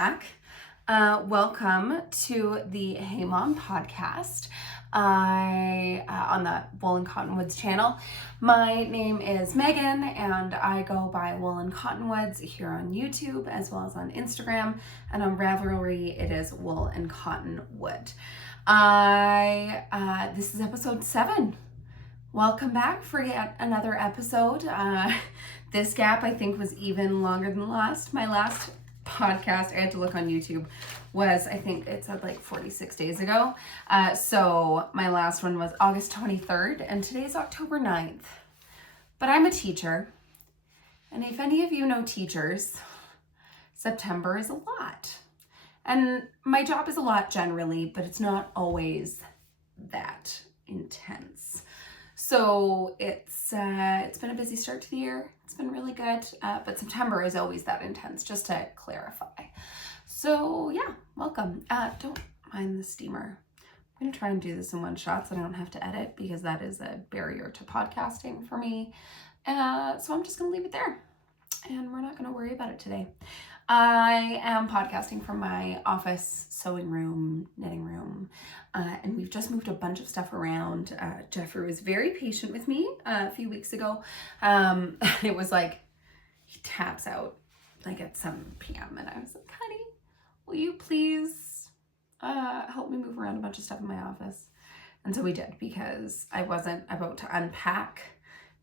back. Welcome to the Hey Mom podcast. On the Wool and Cottonwoods channel. My name is Megan and I go by Wool and Cottonwoods here on YouTube as well as on Instagram, and on Ravelry it is Wool and Cottonwood. This is episode 7. Welcome back for yet another episode. This gap I think was even longer than the last. My last podcast, I had to look on YouTube, was, I think it said like 46 days ago. So my last one was August 23rd and today's October 9th. But I'm a teacher, and if any of you know teachers, September is a lot. And my job is a lot generally, but it's not always that intense. So it's been a busy start to the year. It's been really good, but September is always that intense, just to clarify. So yeah, welcome. Don't mind the steamer. I'm gonna try and do this in one shot so I don't have to edit, because that is a barrier to podcasting for me. So I'm just gonna leave it there, and we're not gonna worry about it today. I am podcasting from my office, sewing room, knitting room, and we've just moved a bunch of stuff around. Jeffrey was very patient with me a few weeks ago. It was like, he taps out like at 7 p.m. and I was like, honey, will you please help me move around a bunch of stuff in my office? And so we did, because I wasn't about to unpack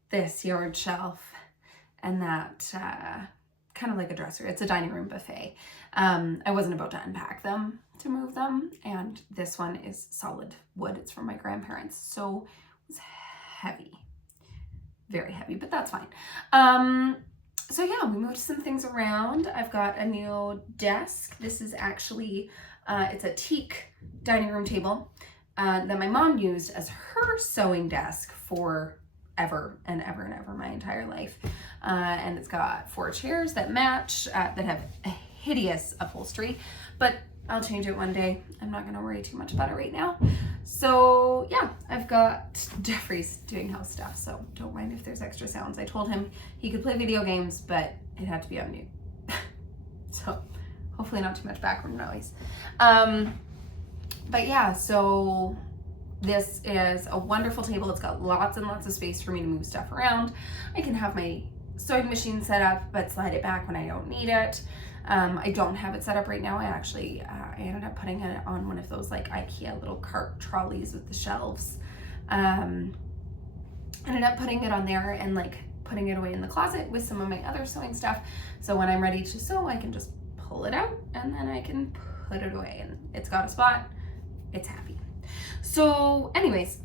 this yard shelf and that kind of like a dresser. It's a dining room buffet. I wasn't about to unpack them to move them, and this one is solid wood. It's from my grandparents, so it was heavy, very heavy, but that's fine. So yeah, we moved some things around. I've got a new desk. This is actually, it's a teak dining room table that my mom used as her sewing desk for ever and ever and ever, my entire life. And it's got 4 chairs that match, that have a hideous upholstery, but I'll change it one day. I'm not gonna worry too much about it right now. So yeah, I've got Jeffrey's doing house stuff, so don't mind if there's extra sounds. I told him he could play video games, but it had to be on mute. So hopefully not too much background noise. But yeah, so this is a wonderful table. It's got lots and lots of space for me to move stuff around. I can have my sewing machine set up, but slide it back when I don't need it. I don't have it set up right now. I actually, I ended up putting it on one of those like IKEA little cart trolleys with the shelves. Ended up putting it on there and like putting it away in the closet with some of my other sewing stuff. So when I'm ready to sew, I can just pull it out and then I can put it away, and it's got a spot. It's happy. So anyways,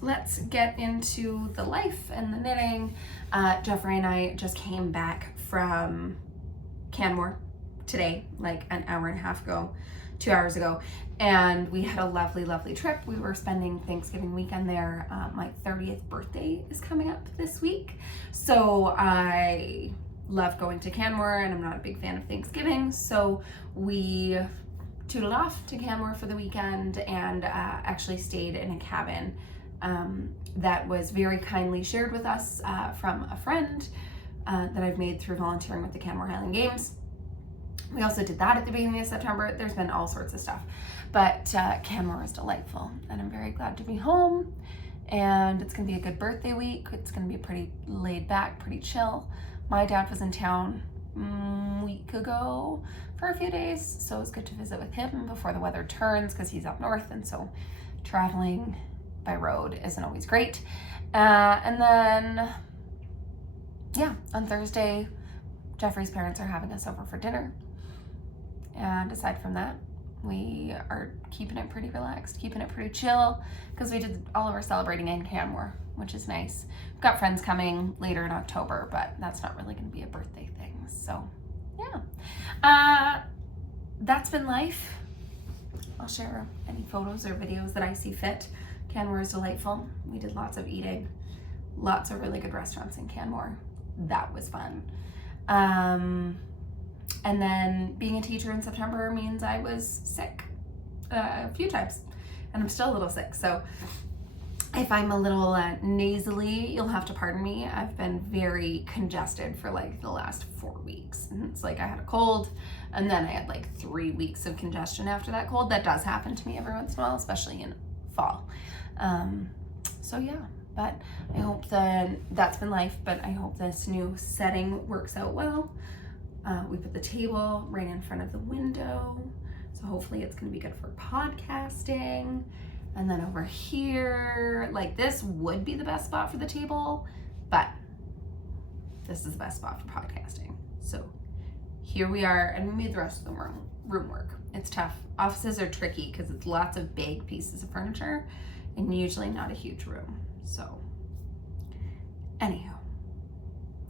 let's get into the life and the knitting. Jeffrey and I just came back from Canmore today, like an hour and a half ago, 2 hours ago, and we had a lovely, lovely trip. We were spending Thanksgiving weekend there. My 30th birthday is coming up this week, so I love going to Canmore, and I'm not a big fan of Thanksgiving, so we tootled off to Canmore for the weekend and actually stayed in a cabin that was very kindly shared with us from a friend that I've made through volunteering with the Canmore Highland Games. We also did that at the beginning of September. There's been all sorts of stuff, but Canmore is delightful, and I'm very glad to be home. And it's gonna be a good birthday week. It's gonna be pretty laid back, pretty chill. My dad was in town a week ago for a few days, so it was good to visit with him before the weather turns, because he's up north, and so traveling by road isn't always great. And then yeah, on Thursday, Jeffrey's parents are having us over for dinner. And aside from that, we are keeping it pretty relaxed, keeping it pretty chill, because we did all of our celebrating in Canmore, which is nice. We've got friends coming later in October, but that's not really going to be a birthday thing. So yeah, that's been life. I'll share any photos or videos that I see fit. Canmore is delightful. We did lots of eating, lots of really good restaurants in Canmore. That was fun. And then being a teacher in September means I was sick a few times, and I'm still a little sick. So if I'm a little nasally, you'll have to pardon me. I've been very congested for like the last 4 weeks. since like I had a cold, and then I had like 3 weeks of congestion after that cold. That does happen to me every once in a while, especially in fall. So yeah, but I hope that's been life, but I hope this new setting works out well. We put the table right in front of the window, so hopefully it's gonna be good for podcasting. And then over here, like this would be the best spot for the table, but this is the best spot for podcasting. So here we are, and we made the rest of the room work. It's tough. Offices are tricky because it's lots of big pieces of furniture and usually not a huge room. So anywho,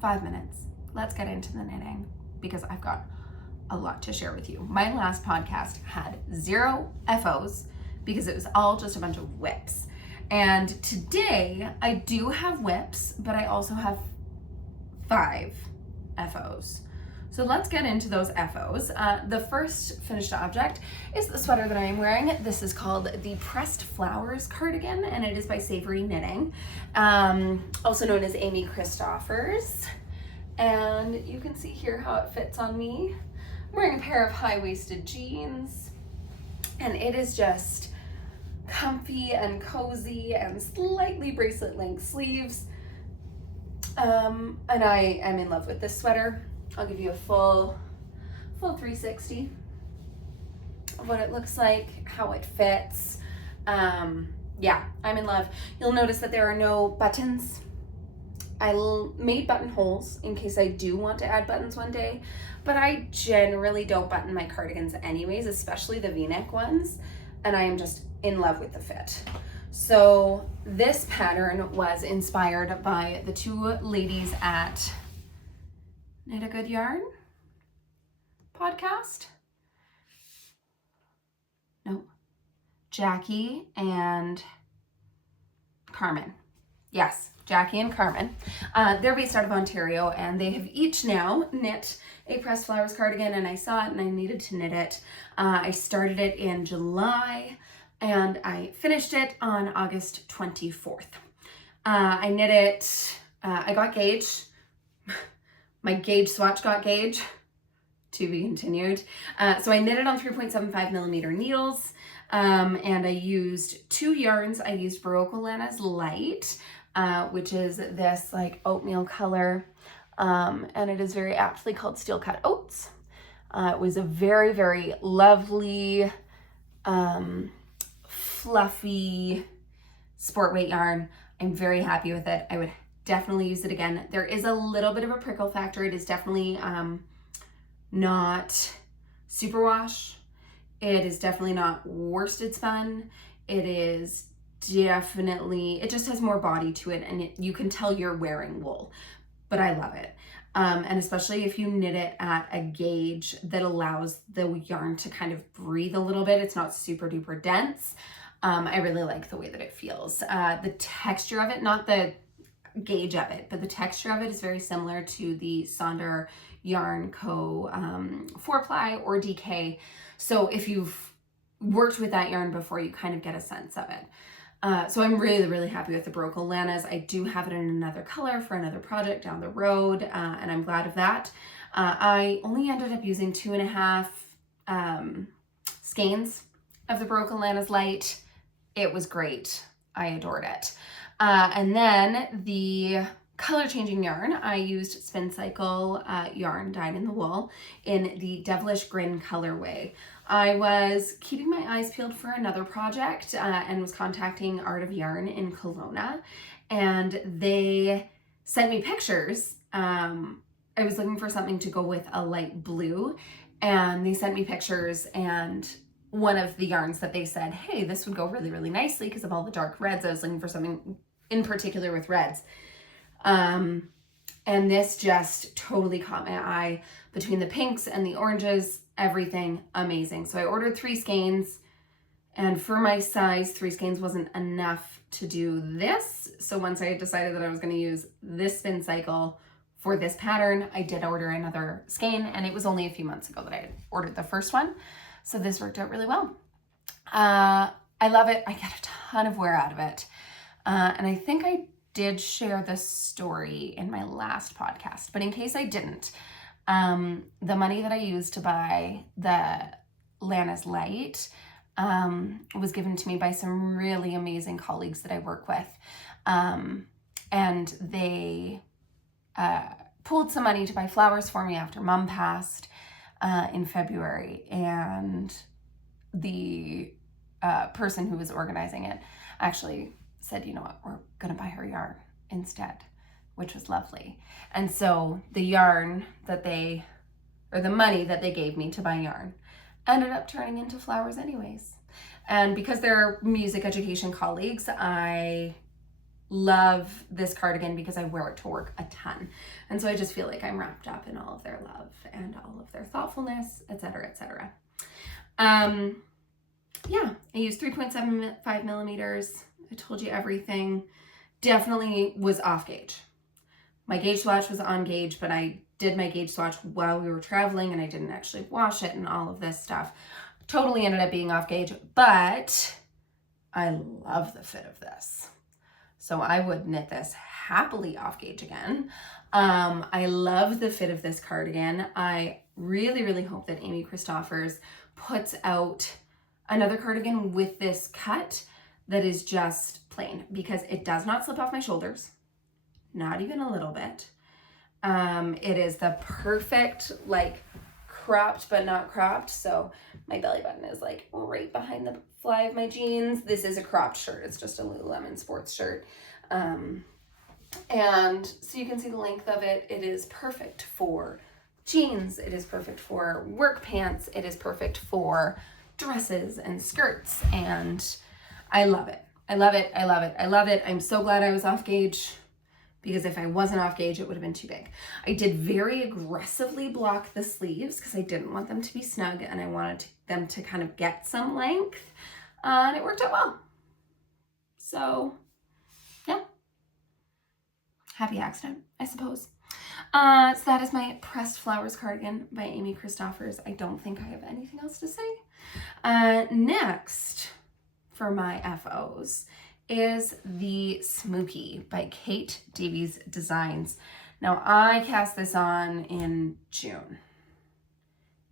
5 minutes. Let's get into the knitting because I've got a lot to share with you. My last podcast had 0 FOs because it was all just a bunch of whips. And today I do have whips, but I also have 5 FOs. So let's get into those FOs. The first finished object is the sweater that I am wearing. This is called the Pressed Flowers cardigan, and it is by Savory Knitting, also known as Amy Christoffers. And you can see here how it fits on me. I'm wearing a pair of high-waisted jeans, and it is just comfy and cozy and slightly bracelet length sleeves. And I am in love with this sweater. I'll give you a full 360 of what it looks like, how it fits. Yeah, I'm in love. You'll notice that there are no buttons. I made buttonholes in case I do want to add buttons one day, but I generally don't button my cardigans anyways, especially the V-neck ones, and I am just in love with the fit. So this pattern was inspired by the 2 ladies at Knit a Good Yarn podcast. No, Jackie and Carmen. Yes, Jackie and Carmen. They're based out of Ontario, and they have each now knit a Pressed Flowers cardigan, and I saw it and I needed to knit it. I started it in July and I finished it on August 24th. I knit it, I got gauge. My gauge swatch got gauge, to be continued. So I knit it on 3.75 millimeter needles, and I used 2 yarns. I used Baroque Lana's Light, which is this like oatmeal color, and it is very aptly called Steel Cut Oats. It was a very, very lovely, fluffy sport weight yarn. I'm very happy with it. I would definitely use it again. There is a little bit of a prickle factor. It is definitely not superwash. It is definitely not worsted spun. It is definitely, it just has more body to it, and you can tell you're wearing wool, but I love it. And especially if you knit it at a gauge that allows the yarn to kind of breathe a little bit. It's not super duper dense. I really like the way that it feels. The texture of it, not the gauge of it, but the texture of it is very similar to the Sonder Yarn Co. 4-ply or DK. So if you've worked with that yarn before, you kind of get a sense of it. So I'm really, really happy with the Baroque Lanas. I do have it in another color for another project down the road, and I'm glad of that. I only ended up using 2.5 skeins of the Baroque Lanas Light. It was great. I adored it. And then the color changing yarn, I used Spin Cycle yarn dyed in the wool in the Devilish Grin colorway. I was keeping my eyes peeled for another project and was contacting Art of Yarn in Kelowna, and they sent me pictures. I was looking for something to go with a light blue, and they sent me pictures, and one of the yarns that they said, hey, this would go really, really nicely because of all the dark reds. I was looking for something in particular with reds. And this just totally caught my eye between the pinks and the oranges, everything amazing. So I ordered 3 skeins, and for my size, 3 skeins wasn't enough to do this. So once I had decided that I was going to use this Spin Cycle for this pattern, I did order another skein, and it was only a few months ago that I had ordered the first one. So this worked out really well. I love it. I get a ton of wear out of it. And I think I did share this story in my last podcast, but in case I didn't, The money that I used to buy the Lana's Light was given to me by some really amazing colleagues that I work with. And they pulled some money to buy flowers for me after Mom passed in February. And the person who was organizing it actually said, you know what, we're gonna buy her yarn instead, which was lovely. And so the yarn that the money that they gave me to buy yarn ended up turning into flowers anyways. And because they're music education colleagues, I love this cardigan because I wear it to work a ton. And so I just feel like I'm wrapped up in all of their love and all of their thoughtfulness, etc., etc. Yeah, I used 3.75 millimeters. I told you everything. Definitely was off gauge. My gauge swatch was on gauge, but I did my gauge swatch while we were traveling and I didn't actually wash it and all of this stuff. Totally ended up being off gauge, but I love the fit of this. So I would knit this happily off gauge again. I love the fit of this cardigan. I really, really hope that Amy Christoffers puts out another cardigan with this cut that is just plain, because it does not slip off my shoulders, not even a little bit. It is the perfect, like, cropped but not cropped. So my belly button is like right behind the fly of my jeans. This is a cropped shirt. It's just a Lululemon sports shirt. And so you can see the length of it. It is perfect for jeans. It is perfect for work pants. It is perfect for dresses and skirts. And I love it. I love it. I love it. I love it. I'm so glad I was off gauge, because if I wasn't off gauge, it would have been too big. I did very aggressively block the sleeves because I didn't want them to be snug and I wanted them to kind of get some length, and it worked out well. So yeah, happy accident, I suppose. So that is my pressed flowers cardigan by Amy Christoffers. I don't think I have anything else to say. Next for my FOs is the Smokey by Kate Davies Designs. Now I cast this on in June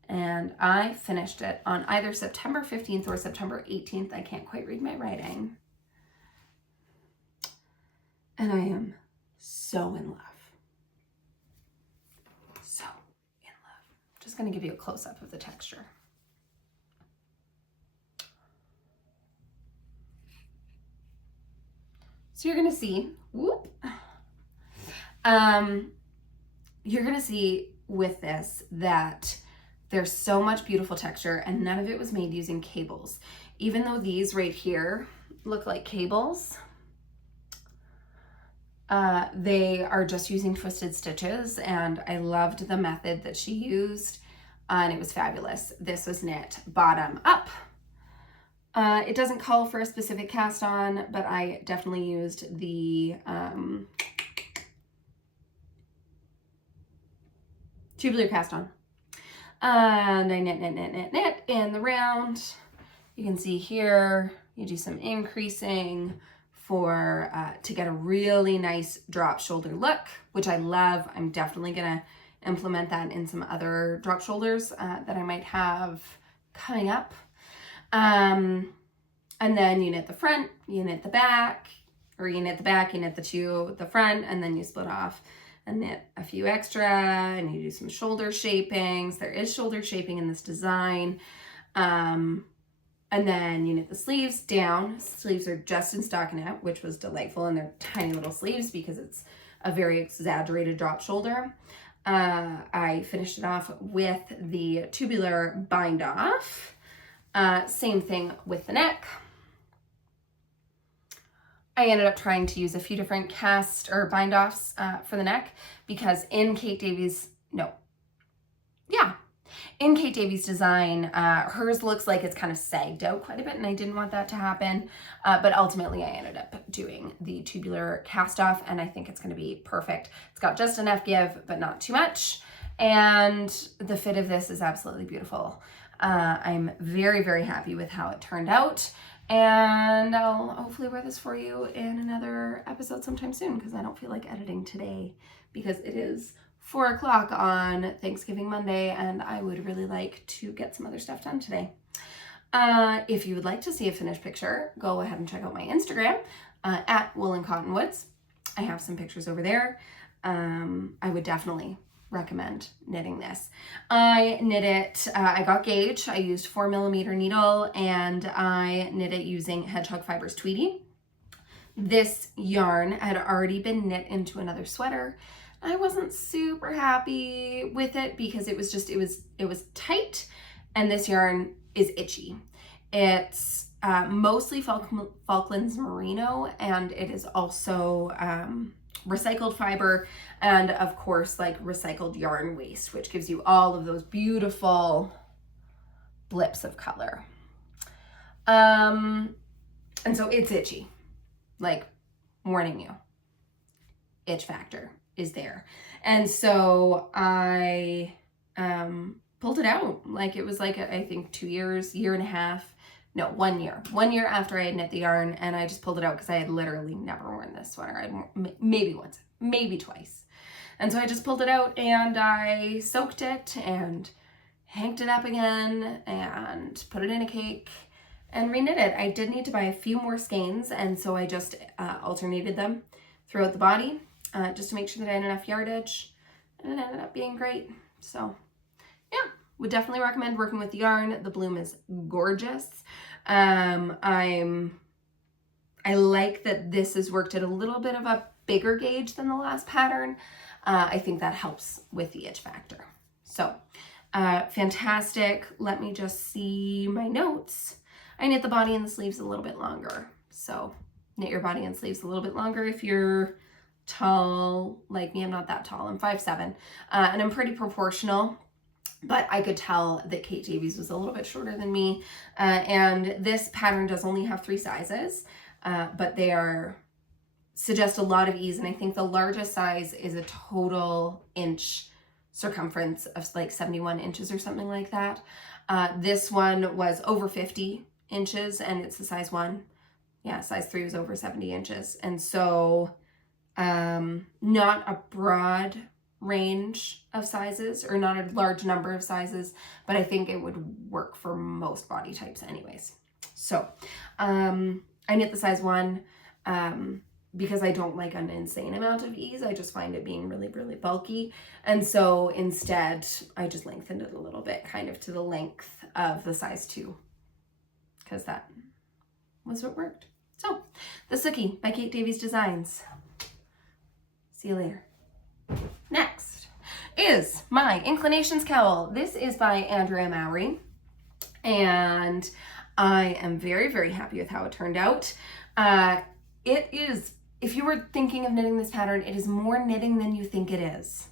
and I finished it on either September 15th or September 18th. I can't quite read my writing. And I am so in love. So in love. Just gonna give you a close-up of the texture. So you're gonna see, you're gonna see with this that there's so much beautiful texture and none of it was made using cables. Even though these right here look like cables, they are just using twisted stitches, and I loved the method that she used, and it was fabulous. This was knit bottom up. It doesn't call for a specific cast on, but I definitely used the tubular cast on. And I knit in the round. You can see here, you do some increasing for to get a really nice drop shoulder look, which I love. I'm definitely gonna implement that in some other drop shoulders that I might have coming up. And then you knit the front, you knit the back, or you knit the back, you knit the front, and then you split off and knit a few extra, and you do some shoulder shapings. There is shoulder shaping in this design. And then you knit the sleeves down. Sleeves are just in stockinette, which was delightful, and they're tiny little sleeves because it's a very exaggerated drop shoulder. I finished it off with the tubular bind off. Same thing with the neck. I ended up trying to use a few different cast or bind offs for the neck because in Kate Davies' design, hers looks like it's kind of sagged out quite a bit, and I didn't want that to happen. But ultimately I ended up doing the tubular cast off, and I think it's going to be perfect. It's got just enough give, but not too much. And the fit of this is absolutely beautiful. I'm very, very happy with how it turned out. And I'll hopefully wear this for you in another episode sometime soon, because I don't feel like editing today because it is 4 o'clock on Thanksgiving Monday, and I would really like to get some other stuff done today. If you would like to see a finished picture, go ahead and check out my Instagram at Wool and Cottonwoods. I have some pictures over there. I would definitely recommend knitting this. I knit it, I got gauge, I used 4mm needle, and I knit it using Hedgehog Fibers Tweedy. This yarn had already been knit into another sweater. I wasn't super happy with it because it was tight, and this yarn is itchy. It's mostly Falklands Merino, and it is also recycled fiber, and of course like recycled yarn waste, which gives you all of those beautiful blips of color. And so it's itchy, like, warning you, itch factor is there. And so I pulled it out. Like, it was like, I think 2 years, year and a half, no, 1 year. 1 year after I had knit the yarn, and I just pulled it out because I had literally never worn this sweater. I'd maybe once, maybe twice. And so I just pulled it out and I soaked it and hanged it up again and put it in a cake and reknit it. I did need to buy a few more skeins, and so I just alternated them throughout the body just to make sure that I had enough yardage, and it ended up being great. So yeah, would definitely recommend working with the yarn. The bloom is gorgeous. I like that this is worked at a little bit of a bigger gauge than the last pattern. I think that helps with the itch factor. So fantastic. Let me just see my notes. I knit the body and the sleeves a little bit longer. So knit your body and sleeves a little bit longer if you're tall like me. I'm not that tall. I'm 5'7", and I'm pretty proportional. But I could tell that Kate Davies was a little bit shorter than me. And this pattern does only have 3 sizes, but they suggest a lot of ease. And I think the largest size is a total inch circumference of like 71 inches or something like that. This one was over 50 inches, and it's the size 1. Yeah, size 3 was over 70 inches. And so not a broad range of sizes, or not a large number of sizes, but I think it would work for most body types anyways. So I knit the size 1 because I don't like an insane amount of ease. I just find it being really, really bulky. And so instead I just lengthened it a little bit, kind of to the length of the size 2, because that was what worked. So the Sookie by Kate Davies Designs. See you later. Next is my Inclinations Cowl. This is by Andrea Mowry, and I am very, very happy with how it turned out. It is, if you were thinking of knitting this pattern, it is more knitting than you think it is.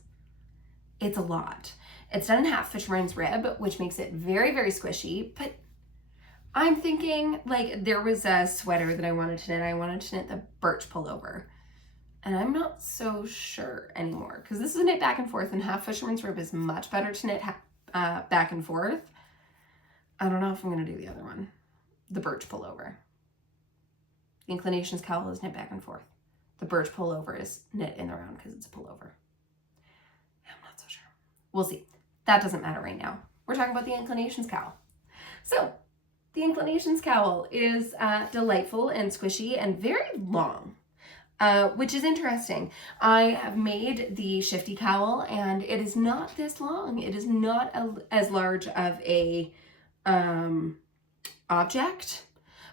It's a lot. It's done in half fisherman's rib, which makes it very, very squishy, but I'm thinking, like, there was a sweater that I wanted to knit. I wanted to knit the birch pullover. And I'm not so sure anymore, because this is a knit back and forth, and half fisherman's rib is much better to knit back and forth. I don't know if I'm going to do the other one, the birch pullover. The Inclinations Cowl is knit back and forth. The birch pullover is knit in the round because it's a pullover. I'm not so sure. We'll see. That doesn't matter right now. We're talking about the Inclinations Cowl. So the Inclinations Cowl is delightful and squishy and very long. Which is interesting. I have made the Shifty Cowl, and it is not this long. It is not as large of a object,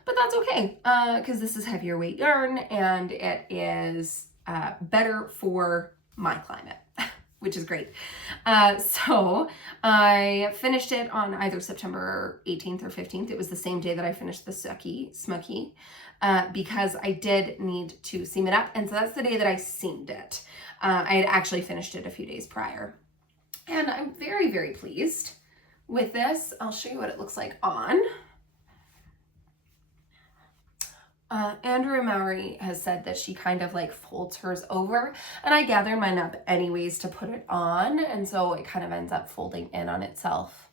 but that's okay, because this is heavier weight yarn, and it is better for my climate, which is great. So I finished it on either September 18th or 15th. It was the same day that I finished the Smoky. Because I did need to seam it up, and so that's the day that I seamed it. I had actually finished it a few days prior, and I'm very, very pleased with this. I'll show you what it looks like on. Andrea Mowry has said that she kind of like folds hers over, and I gathered mine up anyways to put it on, and so it kind of ends up folding in on itself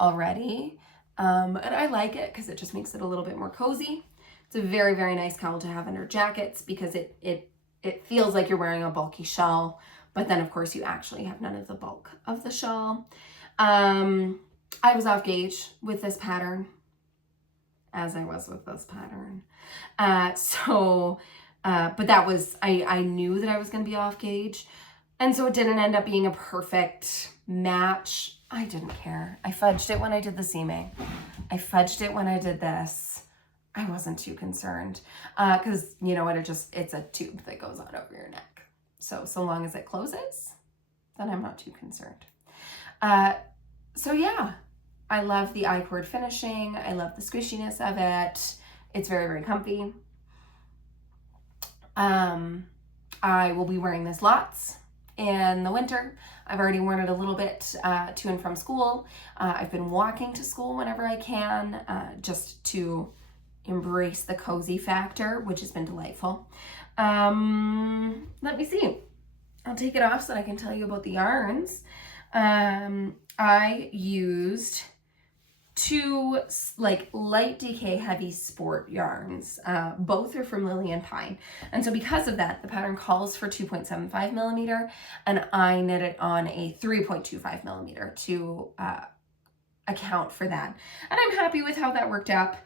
already. And I like it because it just makes it a little bit more cozy. It's a very, very nice cowl to have under jackets because it feels like you're wearing a bulky shawl, but then of course you actually have none of the bulk of the shawl. I was off gauge with this pattern, as I was with this pattern. But that was, I knew that I was going to be off gauge. And so it didn't end up being a perfect match. I didn't care. I fudged it when I did the seaming. I fudged it when I did this. I wasn't too concerned. Because you know what, it's a tube that goes on over your neck. So long as it closes, then I'm not too concerned. So yeah, I love the I-cord finishing. I love the squishiness of it. It's very, very comfy. I will be wearing this lots in the winter. I've already worn it a little bit to and from school. I've been walking to school whenever I can, just to embrace the cozy factor, which has been delightful. Let me see. I'll take it off so that I can tell you about the yarns. I used two like light DK heavy sport yarns. Both are from Lily and Pine. And so because of that, the pattern calls for 2.75 millimeter and I knit it on a 3.25 millimeter to account for that. And I'm happy with how that worked out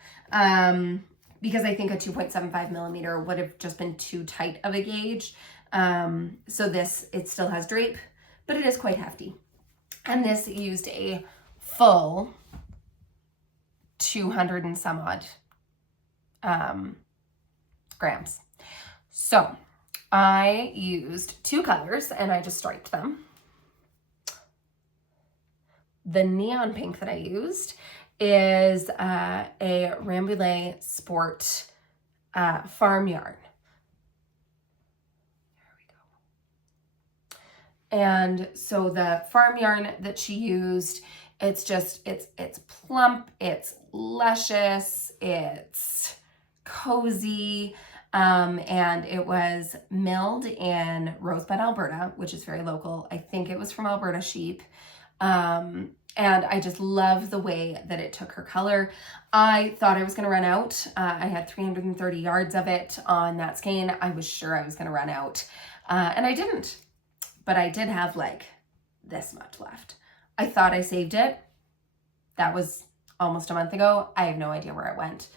because I think a 2.75 millimeter would have just been too tight of a gauge. So this, it still has drape, but it is quite hefty. And this used a full 200 and some odd grams. So I used two colors and I just striped them. The neon pink that I used is a Rambouillet Sport farm yarn. And so the farm yarn that she used, it's plump, it's luscious, it's cozy, and it was milled in Rosebud, Alberta, which is very local. I think it was from Alberta Sheep. And I just love the way that it took her color. I thought I was going to run out. I had 330 yards of it on that skein. I was sure I was going to run out, and I didn't. But I did have like this much left. I thought I saved it. That was almost a month ago. I have no idea where it went.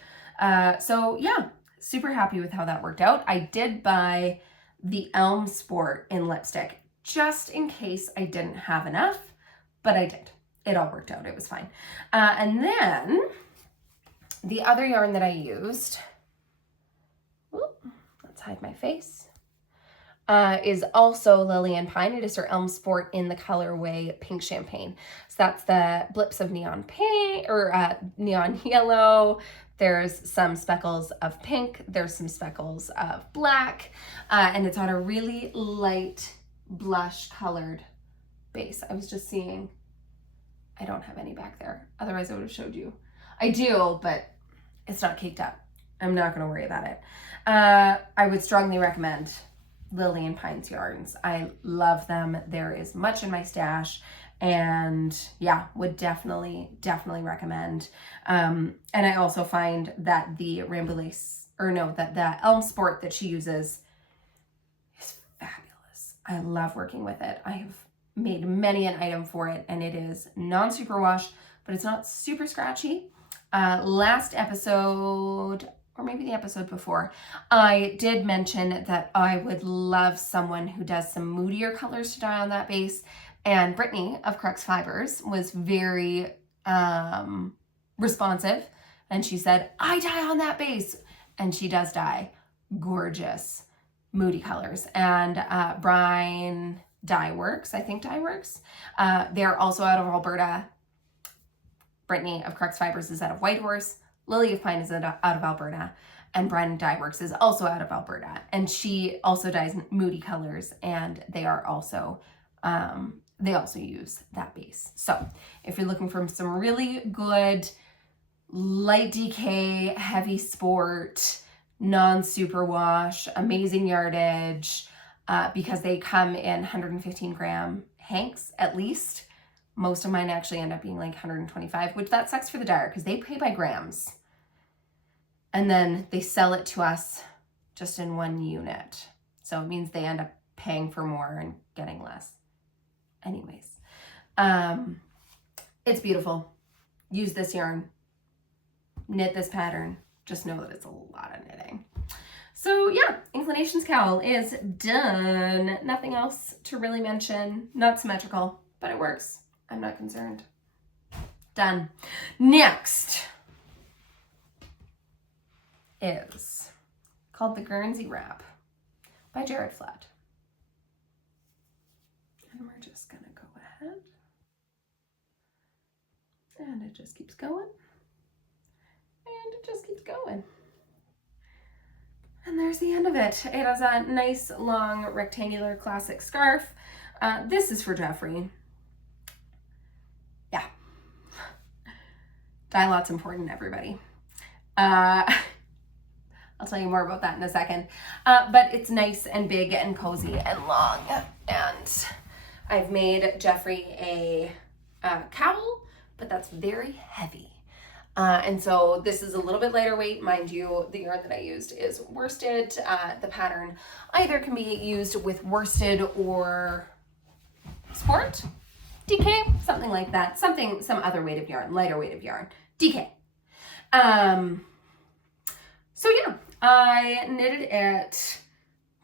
So yeah, super happy with how that worked out. I did buy the Elm Sport in lipstick just in case I didn't have enough, but I did. It all worked out. It was fine. And then the other yarn that I used, let's hide my face, is also Lily and Pine. It is her Elm Sport in the colorway Pink Champagne. So that's the blips of neon pink or neon yellow. There's some speckles of pink. There's some speckles of black. And it's on a really light blush colored base. I was just seeing, I don't have any back there. Otherwise I would have showed you. I do, but it's not caked up. I'm not going to worry about it. I would strongly recommend Lily and Pine's yarns. I love them. There is much in my stash and yeah, would definitely recommend. And I also find that the that the Elm Sport that she uses is fabulous. I love working with it. I have made many an item for it and it is non-superwash, but it's not super scratchy. Last episode, or maybe the episode before, I did mention that I would love someone who does some moodier colors to dye on that base. And Brittany of Crux Fibers was very responsive. And she said, I dye on that base. And she does dye gorgeous, moody colors. And Brian Dye Works, I think Dye Works. They're also out of Alberta. Brittany of Crux Fibers is out of Whitehorse. Lily of Pine is out of Alberta, and Brian Dye Works is also out of Alberta. And she also dyes moody colors, and they are also, they also use that base. So if you're looking for some really good light DK, heavy sport, non-superwash, amazing yardage, because they come in 115 gram hanks at least. Most of mine actually end up being like 125, which that sucks for the dyer because they pay by grams. And then they sell it to us just in one unit. So it means they end up paying for more and getting less. Anyways, it's beautiful. Use this yarn, knit this pattern. Just know that it's a lot of knitting. So yeah, Inclinations Cowl is done. Nothing else to really mention. Not symmetrical, but it works. I'm not concerned. Done. Next is called the GSY Wrap by Jared Flood. And we're just gonna go ahead. And it just keeps going. And it just keeps going. And there's the end of it. It has a nice long rectangular classic scarf. This is for Jeffrey. Yeah. Dye lot's important, everybody. I'll tell you more about that in a second. But it's nice and big and cozy and long. And I've made Jeffrey a cowl, but that's very heavy. And so this is a little bit lighter weight. Mind you, the yarn that I used is worsted. The pattern either can be used with worsted or sport, DK, something like that. Some other weight of yarn, lighter weight of yarn, DK. So yeah, I knitted it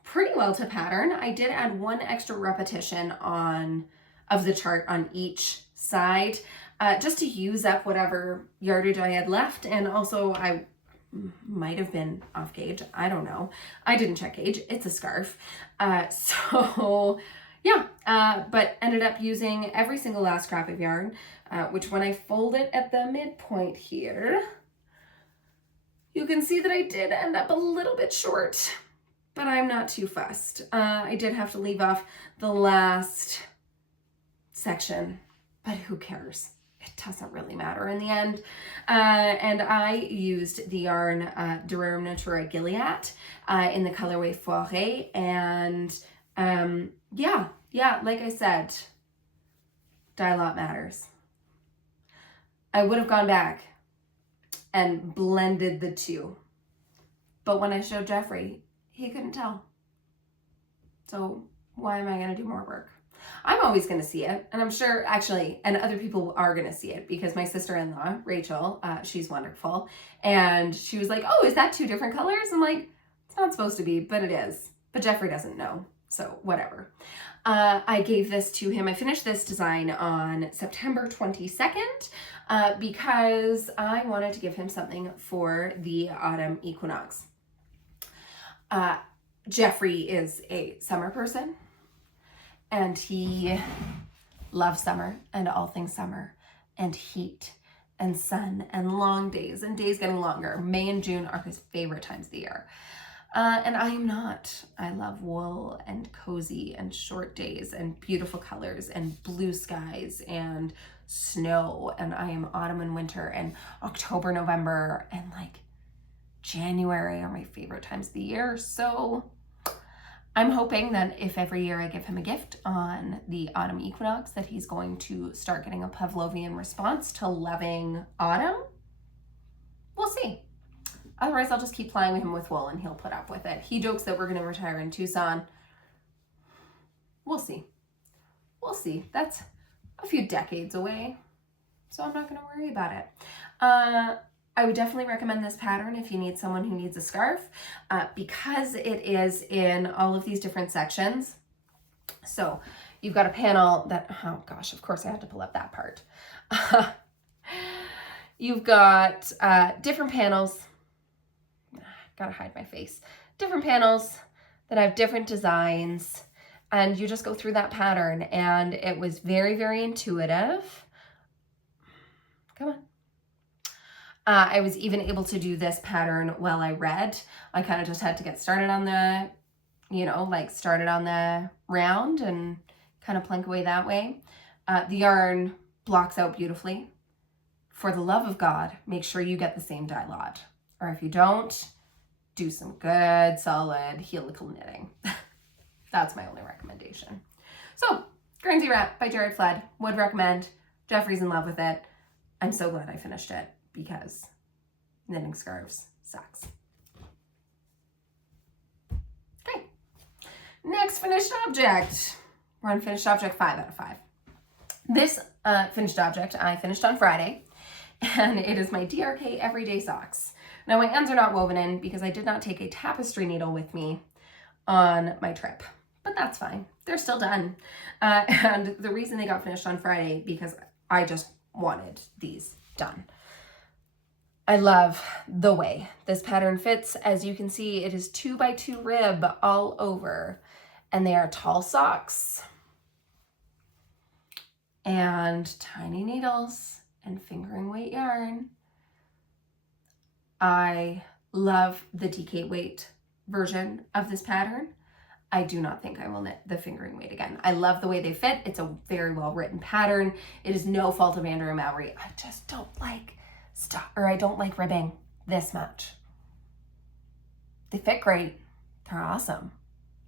pretty well to pattern. I did add one extra repetition of the chart on each side. Just to use up whatever yardage I had left. And also I might have been off gauge. I don't know. I didn't check gauge. It's a scarf. So yeah, but ended up using every single last scrap of yarn, which when I fold it at the midpoint here, you can see that I did end up a little bit short, but I'm not too fussed. I did have to leave off the last section, but who cares? It doesn't really matter in the end. And I used the yarn Durham Natura Gilead in the colorway Foiré. And yeah, like I said, dye lot matters. I would have gone back and blended the two. But when I showed Jeffrey, he couldn't tell. So why am I going to do more work? I'm always going to see it, and I'm sure actually, and other people are going to see it because my sister-in-law, Rachel, she's wonderful, and she was like, oh, is that two different colors? I'm like, it's not supposed to be, but it is. But Jeffrey doesn't know, so whatever. I gave this to him. I finished this design on September 22nd because I wanted to give him something for the autumn equinox. Jeffrey is a summer person. And he loves summer and all things summer and heat and sun and long days and days getting longer. May and June are his favorite times of the year. And I am not. I love wool and cozy and short days and beautiful colors and blue skies and snow. And I am autumn and winter and October, November, and like January are my favorite times of the year. So I'm hoping that if every year I give him a gift on the autumn equinox, that he's going to start getting a Pavlovian response to loving autumn. We'll see. Otherwise, I'll just keep plying him with wool and he'll put up with it. He jokes that we're going to retire in Tucson. We'll see. We'll see. That's a few decades away, so I'm not going to worry about it. I would definitely recommend this pattern if you need someone who needs a scarf because it is in all of these different sections. So you've got a panel that, oh gosh, of course I had to pull up that part. You've got different panels. Gotta hide my face. Different panels that have different designs, and you just go through that pattern, and it was very, very intuitive. Come on. I was even able to do this pattern while I read. I kind of just had to get started on the, started on the round and kind of plank away that way. The yarn blocks out beautifully. For the love of God, make sure you get the same dye lot. Or if you don't, do some good, solid helical knitting. That's my only recommendation. So, GSY Wrap by Jared Flood. Would recommend. Jeffrey's in love with it. I'm so glad I finished it because knitting scarves sucks. Okay. Next finished object. We're on finished object 5 out of 5. This finished object I finished on Friday, and it is my DRK Everyday Socks. Now my ends are not woven in because I did not take a tapestry needle with me on my trip, but that's fine. They're still done. And the reason they got finished on Friday because I just wanted these done. I love the way this pattern fits. As you can see, it is 2x2 rib all over, and they are tall socks and tiny needles and fingering weight yarn. I love the DK weight version of this pattern. I do not think I will knit the fingering weight again. I love the way they fit. It's a very well written pattern. It is no fault of Andrea and Mowry. I just don't like I don't like ribbing this much. They fit great. They're awesome.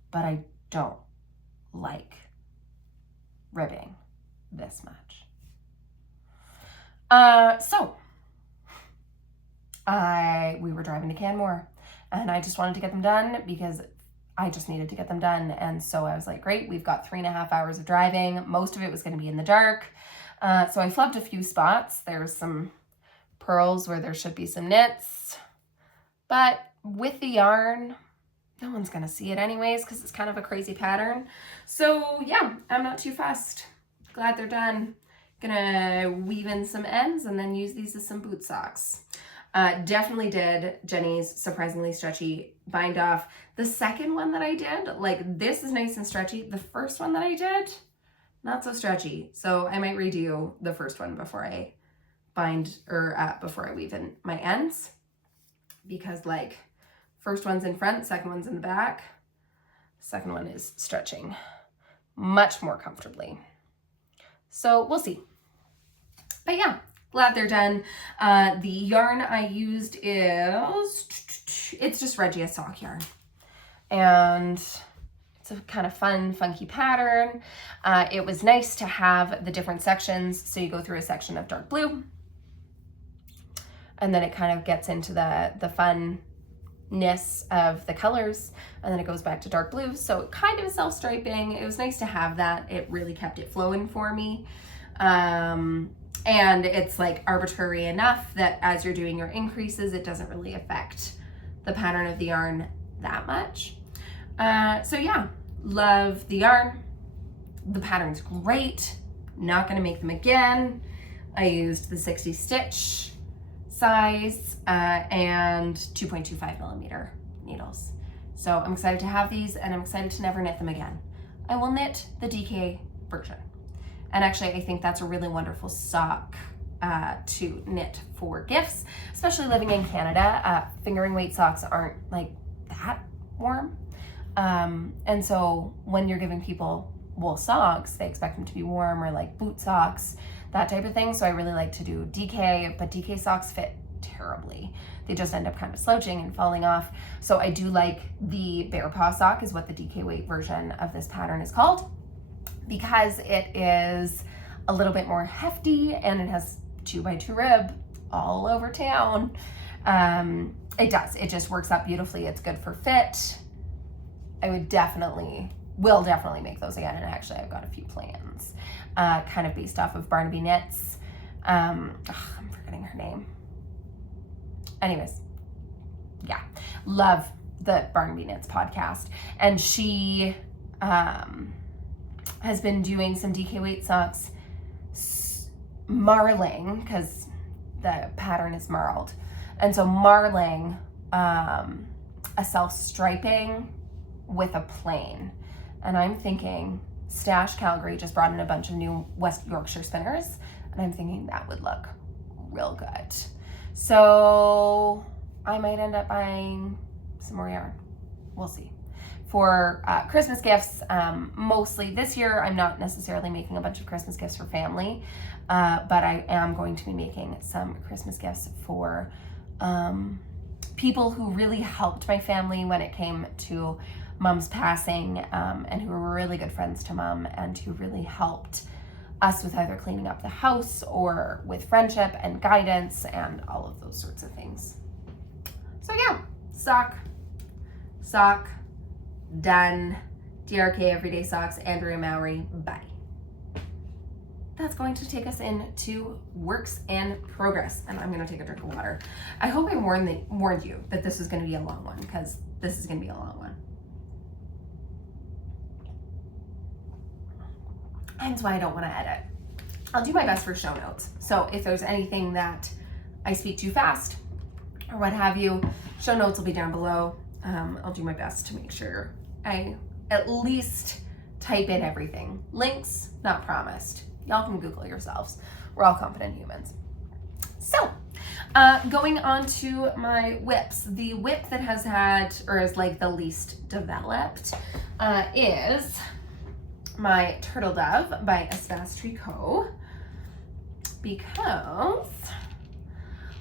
But I don't like ribbing this much. We were driving to Canmore, and I just wanted to get them done because I just needed to get them done. And so I was like, great, we've got 3.5 hours of driving. Most of it was going to be in the dark. So I flubbed a few spots. There's some pearls where there should be some knits, but with the yarn, no one's going to see it anyways because it's kind of a crazy pattern. So yeah, I'm not too fussed. Glad they're done. Gonna weave in some ends and then use these as some boot socks. Definitely did Jenny's surprisingly stretchy bind off. The second one that I did, like, this is nice and stretchy. The first one that I did, not so stretchy. So I might redo the first one before I bind or before I weave in my ends, because like first one's in front, second one's in the back. Second one is stretching much more comfortably. So we'll see. But yeah, glad they're done. The yarn I used it's just Regia sock yarn. And it's a kind of fun, funky pattern. It was nice to have the different sections. So you go through a section of dark blue, and then it kind of gets into the funness of the colors, and then it goes back to dark blue. So it kind of is self-striping. It was nice to have that. It really kept it flowing for me. And it's like arbitrary enough that as you're doing your increases, it doesn't really affect the pattern of the yarn that much. So yeah, love the yarn. The pattern's great. Not gonna make them again. I used the 60 stitch size and 2.25 millimeter needles. So I'm excited to have these, and I'm excited to never knit them again. I will knit the DK version. And actually, I think that's a really wonderful sock to knit for gifts, especially living in Canada. Fingering weight socks aren't like that warm. And so when you're giving people wool socks, they expect them to be warm, or like boot socks, that type of thing. So I really like to do DK, but DK socks fit terribly. They just end up kind of slouching and falling off. So I do like the bear paw sock, is what the DK weight version of this pattern is called, because it is a little bit more hefty and it has 2x2 rib all over town. It just works out beautifully. It's good for fit. I will definitely make those again. And actually I've got a few plans, kind of based off of Barnaby Knits. I'm forgetting her name. Anyways, yeah, love the Barnaby Knits podcast. And she has been doing some DK weight socks, marling, because the pattern is marled. And so marling a self-striping with a plain. And I'm thinking Stash Calgary just brought in a bunch of new West Yorkshire spinners, and I'm thinking that would look real good. So I might end up buying some more yarn. We'll see. For Christmas gifts, mostly this year, I'm not necessarily making a bunch of Christmas gifts for family, but I am going to be making some Christmas gifts for people who really helped my family when it came to Mom's passing, and who were really good friends to Mom, and who really helped us with either cleaning up the house or with friendship and guidance and all of those sorts of things. So yeah, sock, done. DRK Everyday Socks, Andrea Mowry. Bye. That's going to take us into works and progress. And I'm going to take a drink of water. I hope I warned you that this is going to be a long one, because this is going to be a long one. Hence why I don't want to edit. I'll do my best for show notes. So if there's anything that I speak too fast or what have you, show notes will be down below. I'll do my best to make sure I at least type in everything. Links, not promised. Y'all can Google yourselves. We're all competent humans. So, going on to my whips. The whip that has had, or is like the least developed, is my Turtle Dove by Espace Tricot, because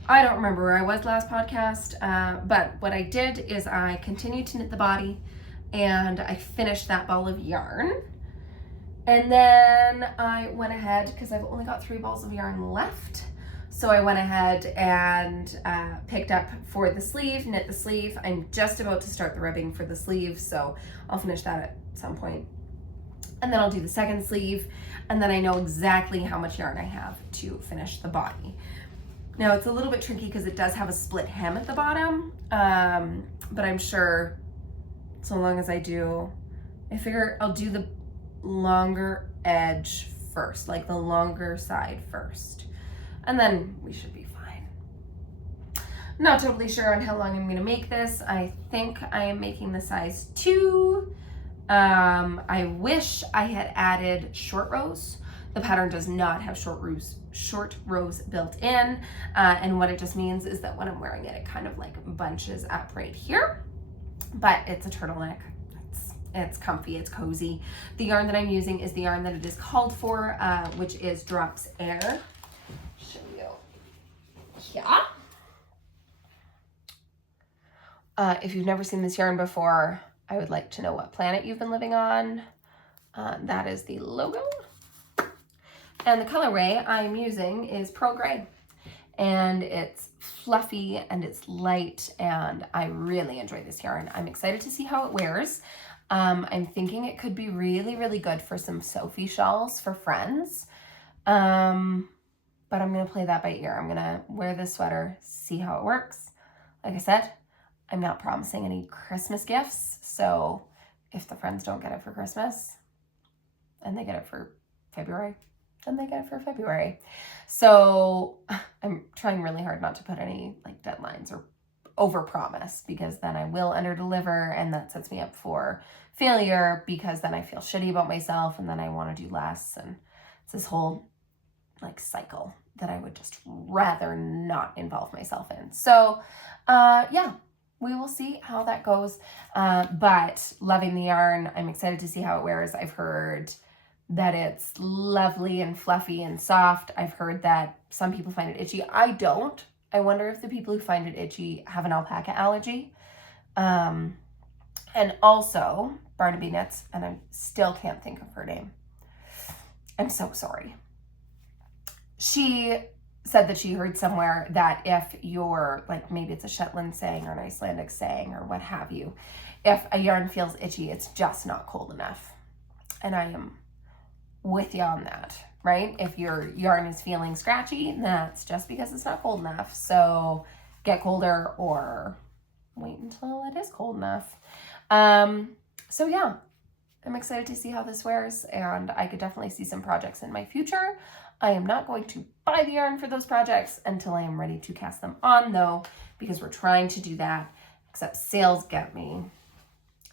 I don't remember where I was last podcast, but what I did is I continued to knit the body and I finished that ball of yarn. And then I went ahead, because I've only got 3 balls of yarn left, so I went ahead and picked up for the sleeve, knit the sleeve. I'm just about to start the ribbing for the sleeve, so I'll finish that at some point. And then I'll do the second sleeve, and then I know exactly how much yarn I have to finish the body. Now it's a little bit tricky because it does have a split hem at the bottom, but I'm sure so long as I figure I'll do the longer edge first, like the longer side first, and then we should be fine. Not totally sure on how long I'm gonna make this. I think I am making the size 2. I wish I had added short rows. The pattern does not have short rows built in, and what it just means is that when I'm wearing it, it kind of like bunches up right here, but it's a turtleneck. It's comfy, it's cozy. The yarn that I'm using is the yarn that it is called for, which is Drops Air. Show you. Yeah. If you've never seen this yarn before, I would like to know what planet you've been living on. That is the logo. And the colorway I'm using is Pearl Gray. And it's fluffy and it's light, and I really enjoy this yarn. I'm excited to see how it wears. I'm thinking it could be really, really good for some Sophie shawls for friends. But I'm gonna play that by ear. I'm gonna wear this sweater, see how it works. Like I said, I'm not promising any Christmas gifts. So if the friends don't get it for Christmas and they get it for February, then they get it for February. So I'm trying really hard not to put any like deadlines or overpromise, because then I will underdeliver, and that sets me up for failure, because then I feel shitty about myself and then I want to do less, and it's this whole like cycle that I would just rather not involve myself in. So yeah, we will see how that goes, but loving the yarn. I'm excited to see how it wears. I've heard that it's lovely and fluffy and soft. I've heard that some people find it itchy. I don't. I wonder if the people who find it itchy have an alpaca allergy. And also, Barnaby Knits, and I still can't think of her name. I'm so sorry. She said that she heard somewhere that if you're, like, maybe it's a Shetland saying or an Icelandic saying or what have you, if a yarn feels itchy, it's just not cold enough. And I am with you on that. Right? If your yarn is feeling scratchy, that's just because it's not cold enough. So get colder or wait until it is cold enough. So yeah, I'm excited to see how this wears, and I could definitely see some projects in my future. I am not going to buy the yarn for those projects until I am ready to cast them on, though, because we're trying to do that, except sales get me.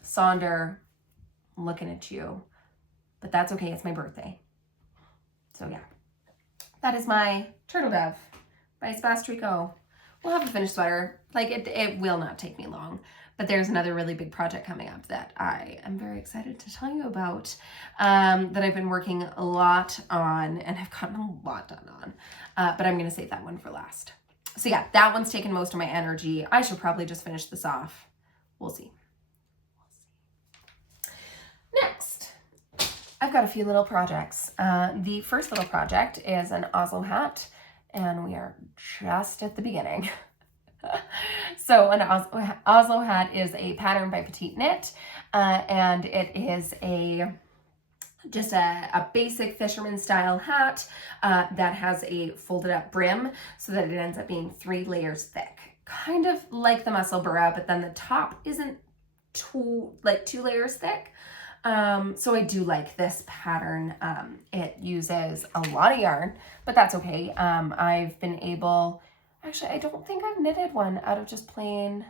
Sonder, I'm looking at you, but that's okay. It's my birthday. So yeah, that is my Turtle Dove by Espace Tricot. We'll have a finished sweater. Like it will not take me long, but there's another really big project coming up that I am very excited to tell you about, that I've been working a lot on and have gotten a lot done on, but I'm gonna save that one for last. So yeah, that one's taken most of my energy. I should probably just finish this off. We'll see. Next, I've got a few little projects. The first little project is an Oso hat, and we are just at the beginning. So an Oso Hat is a pattern by Petite Knit, and it is just a basic fisherman style hat that has a folded up brim so that it ends up being 3 layers thick. Kind of like the muscle burra, but then the top isn't two layers thick. So I do like this pattern. It uses a lot of yarn, but that's okay. I've been able, actually, I don't think I've knitted one out of just plain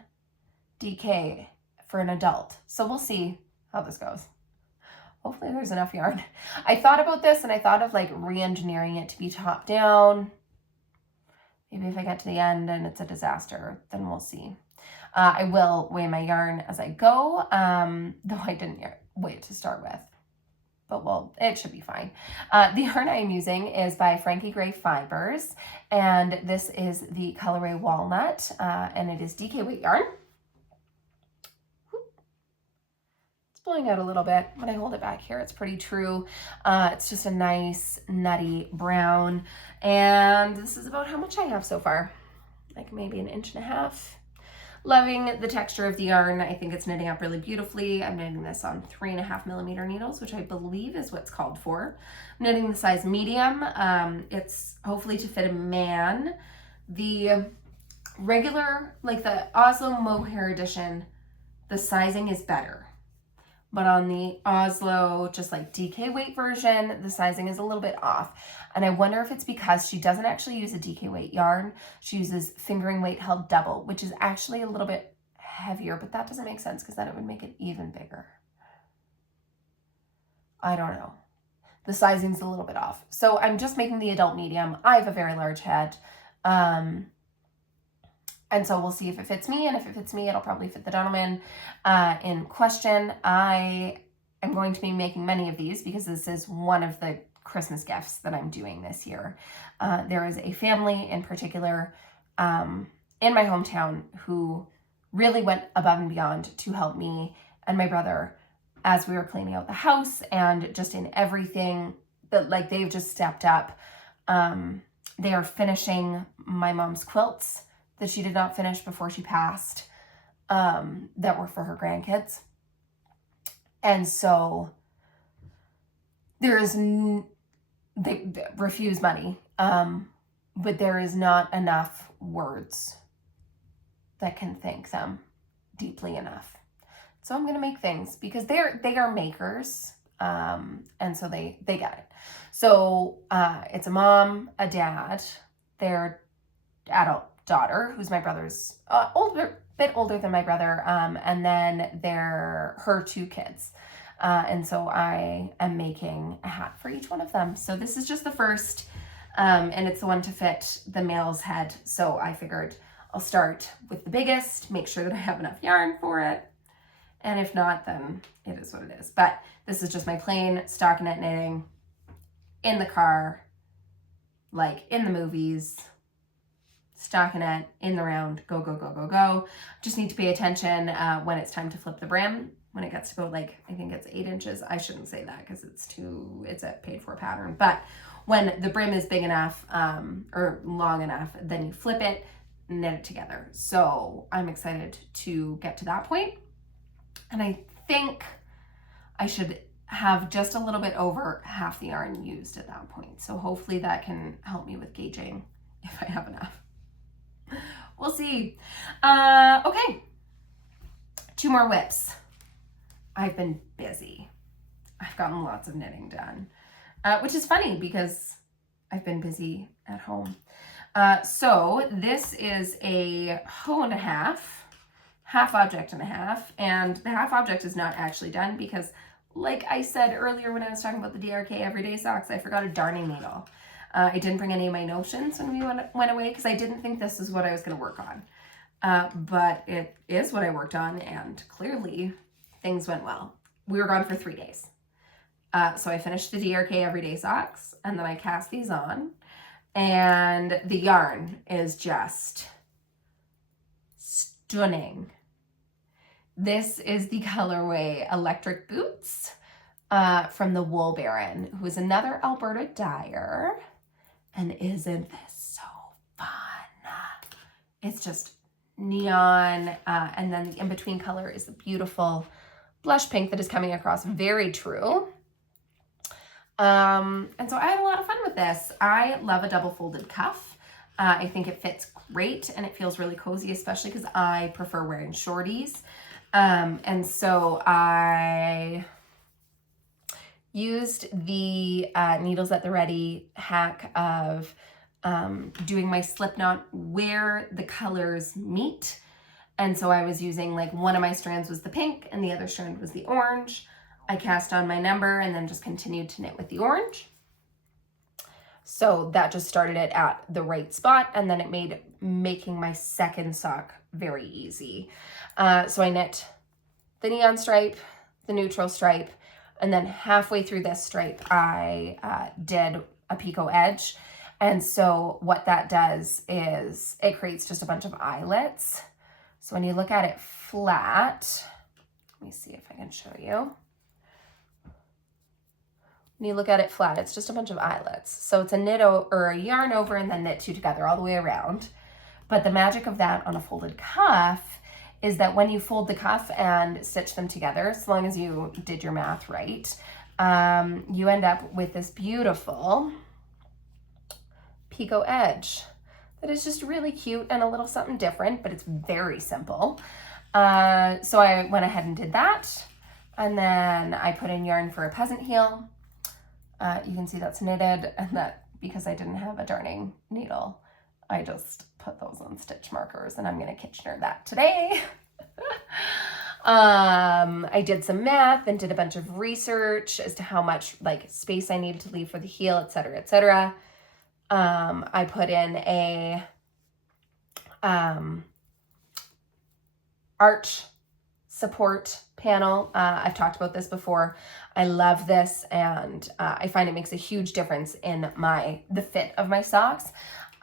DK for an adult. So we'll see how this goes. Hopefully there's enough yarn. I thought about this and I thought of like re-engineering it to be top down. Maybe if I get to the end and it's a disaster, then we'll see. I will weigh my yarn as I go, though I didn't weigh it to start with. But well, it should be fine. The yarn I am using is by Frankie Gray Fibers, and this is the colorway Walnut, and it is DK weight yarn. Blowing out a little bit. When I hold it back here, it's pretty true. It's just a nice nutty brown, and this is about how much I have so far, like maybe 1.5 inches. Loving the texture of the yarn. I think it's knitting up really beautifully. I'm knitting this on 3.5mm needles, which I believe is what's called for. I'm knitting the size medium. It's hopefully to fit a man. The regular, like the Oslo Mohair edition, the sizing is better. But on the Oslo, just like DK weight version, the sizing is a little bit off. And I wonder if it's because she doesn't actually use a DK weight yarn. She uses fingering weight held double, which is actually a little bit heavier, but that doesn't make sense because then it would make it even bigger. I don't know. The sizing's a little bit off. So I'm just making the adult medium. I have a very large head. And so we'll see if it fits me, and if it fits me, it'll probably fit the gentleman in question. I am going to be making many of these because this is one of the Christmas gifts that I'm doing this year. There is a family in particular in my hometown who really went above and beyond to help me and my brother as we were cleaning out the house, and just in everything that, like, they've just stepped up. They are finishing my mom's quilts that she did not finish before she passed, that were for her grandkids. And so they refuse money, but there is not enough words that can thank them deeply enough. So I'm gonna make things because they are makers, and so they get it. So it's a mom, a dad, their adult daughter, who's my brother's bit older than my brother, and then her 2 kids. And so I am making a hat for each one of them. So this is just the first, and it's the one to fit the male's head. So I figured I'll start with the biggest, make sure that I have enough yarn for it. And if not, then it is what it is. But this is just my plain stockinette knitting in the car, like in the movies. Stockinette in the round, go, go, go, go, go. Just need to pay attention when it's time to flip the brim. When it gets to go, like, I think it's 8 inches. I shouldn't say that because it's a paid for pattern. But when the brim is big enough or long enough, then you flip it, knit it together. So I'm excited to get to that point. And I think I should have just a little bit over half the yarn used at that point. So hopefully that can help me with gauging if I have enough. We'll see. Okay, 2 more whips. I've been busy. I've gotten lots of knitting done, which is funny because I've been busy at home. So this is a hoe and a half object and a half, and the half object is not actually done because, like I said earlier when I was talking about the DRK Everyday Socks, I forgot a darning needle. I didn't bring any of my notions when we went away because I didn't think this is what I was going to work on. But it is what I worked on, and clearly things went well. We were gone for 3 days. So I finished the DRK Everyday Socks, and then I cast these on, and the yarn is just stunning. This is the colorway Electric Boots from the Wool Baron, who is another Alberta dyer. And isn't this so fun? It's just neon, and then the in-between color is the beautiful blush pink that is coming across very true. And so I had a lot of fun with this. I love a double folded cuff. I think it fits great and it feels really cozy, especially because I prefer wearing shorties. And so I used the Needles at the Ready hack of doing my slip knot where the colors meet. And so I was using, like, one of my strands was the pink and the other strand was the orange. I cast on my number and then just continued to knit with the orange. So that just started it at the right spot, and then it made making my second sock very easy. So I knit the neon stripe, the neutral stripe, and then halfway through this stripe, I did a picot edge. And so what that does is it creates just a bunch of eyelets. So when you look at it flat, let me see if I can show you. When you look at it flat, it's just a bunch of eyelets. So it's a knit or a yarn over and then knit two together all the way around. But the magic of that on a folded cuff is that when you fold the cuff and stitch them together, as long as you did your math right, you end up with this beautiful picot edge that is just really cute and a little something different, but it's very simple. So I went ahead and did that. And then I put in yarn for a peasant heel. You can see that's knitted, and that because I didn't have a darning needle, I just put those on stitch markers, and I'm going to Kitchener that today. I did some math and did a bunch of research as to how much, like, space I needed to leave for the heel, etc., etc. I put in a arch support panel. I've talked about this before. I love this, and I find it makes a huge difference in the fit of my socks.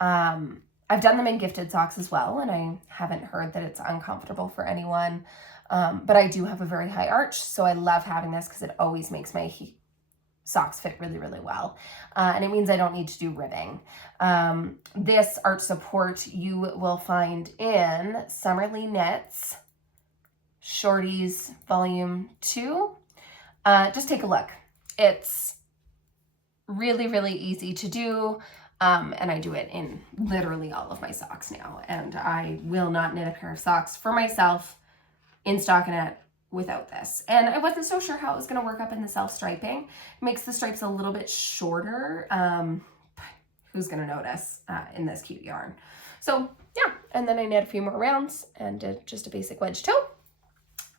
I've done them in gifted socks as well, and I haven't heard that it's uncomfortable for anyone. But I do have a very high arch, so I love having this because it always makes my socks fit really, really well. And it means I don't need to do ribbing. This arch support you will find in Summerly Knits Shorties Volume 2. Just take a look. It's really, really easy to do. And I do it in literally all of my socks now. And I will not knit a pair of socks for myself in stockinette without this. And I wasn't so sure how it was going to work up in the self-striping. It makes the stripes a little bit shorter. Who's going to notice in this cute yarn? So yeah, and then I knit a few more rounds and did just a basic wedge toe.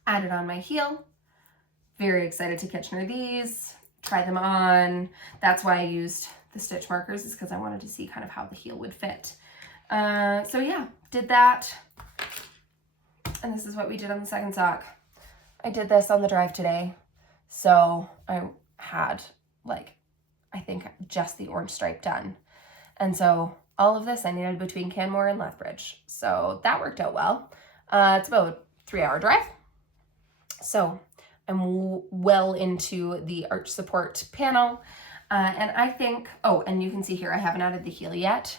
Added on my heel. Very excited to Kitchener these, try them on. That's why I used the stitch markers, is because I wanted to see kind of how the heel would fit. So yeah, did that. And this is what we did on the second sock. I did this on the drive today. So I had, like, I think just the orange stripe done. And so all of this I knitted between Canmore and Lethbridge. So that worked out well. It's about a 3-hour drive. So I'm well into the arch support panel. And I think, oh, and you can see here, I haven't added the heel yet,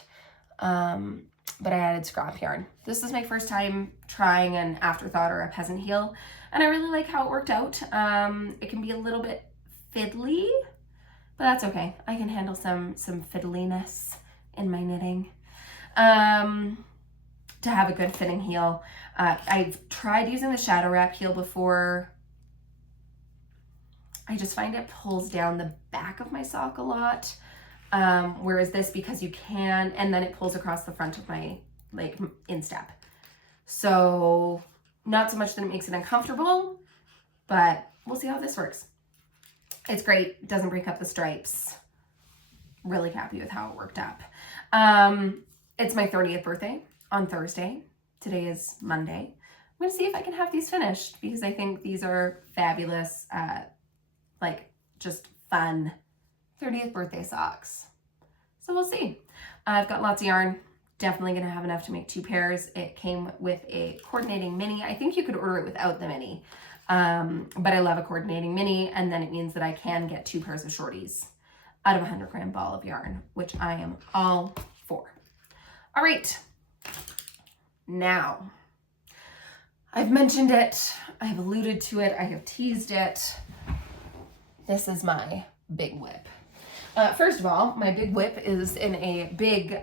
but I added scrap yarn. This is my first time trying an afterthought or a peasant heel, and I really like how it worked out. It can be a little bit fiddly, but that's okay. I can handle some fiddliness in my knitting. To have a good fitting heel. I've tried using the Shadow Wrap heel before. I just find it pulls down the back of my sock a lot. Whereas this, because you can, and then it pulls across the front of my, like, instep. So not so much that it makes it uncomfortable, but we'll see how this works. It's great. Doesn't break up the stripes. Really happy with how it worked up. It's my 30th birthday on Thursday. Today is Monday. I'm going to see if I can have these finished because I think these are fabulous, like, just fun 30th birthday socks. So we'll see. I've got lots of yarn. Definitely going to have enough to make 2 pairs. It came with a coordinating mini. I think you could order it without the mini, but I love a coordinating mini, and then it means that I can get 2 pairs of shorties out of a 100-gram ball of yarn, which I am all for. All right. Now, I've mentioned it, I've alluded to it, I have teased it. This is my big whip. First of all, my big whip is in a big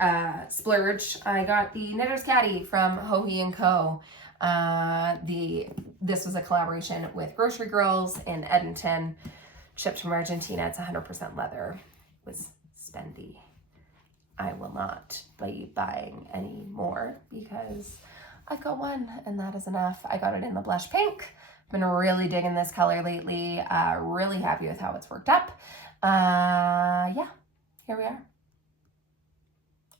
splurge. I got the Knitter's Caddy from Wool & Co. This was a collaboration with Grocery Girls in Edmonton, shipped from Argentina. It's 100% leather. It was spendy. I will not be buying any more because I've got one and that is enough. I got it in the blush pink. I've been really digging this color lately. Really happy with how it's worked up. Yeah, here we are.